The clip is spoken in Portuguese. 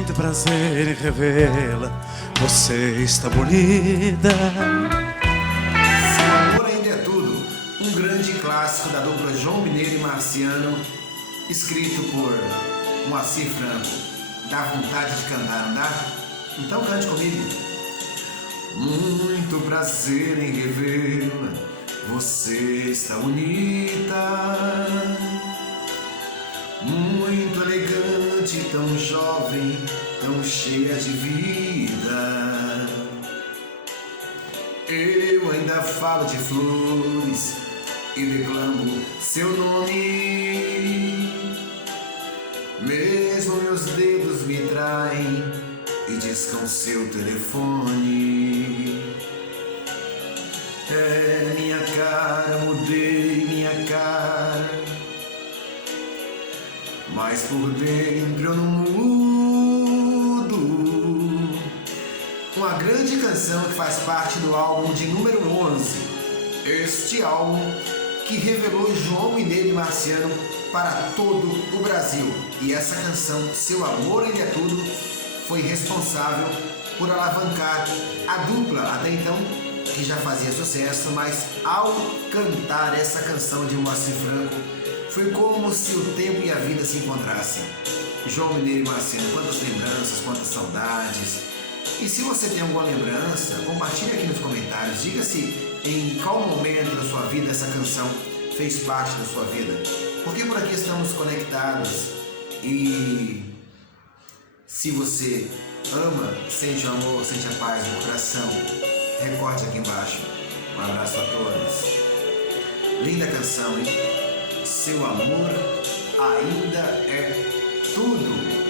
Muito prazer em revê-la, você está bonita. Seu Amor Ainda É Tudo, um grande clássico da dupla João Mineiro e Marciano, escrito por Moacir Franco. Dá vontade de cantar, não dá? Então cante comigo. Muito prazer em revê-la, você está bonita. Muito elegante, tão jovem, tão cheia de vida. Eu ainda falo de flores e declamo seu nome. Mesmo meus dedos me traem e discam seu telefone. É minha cara, mudei minha cara, mas por dentro eu não mudo. Uma grande canção que faz parte do álbum de número 11. Este álbum que revelou João Mineiro e Marciano para todo o Brasil. E essa canção, Seu Amor Ainda É Tudo, foi responsável por alavancar a dupla, até então, que já fazia sucesso, mas ao cantar essa canção de Moacir Franco, foi como se o tempo e a vida se encontrassem. João Mineiro e Marciano, quantas lembranças, quantas saudades. E se você tem alguma lembrança, compartilhe aqui nos comentários. Diga se em qual momento da sua vida essa canção fez parte da sua vida. Porque por aqui estamos conectados. E se você ama, sente o amor, sente a paz no coração, recorte aqui embaixo. Um abraço a todos. Linda canção, hein? Seu amor ainda é tudo.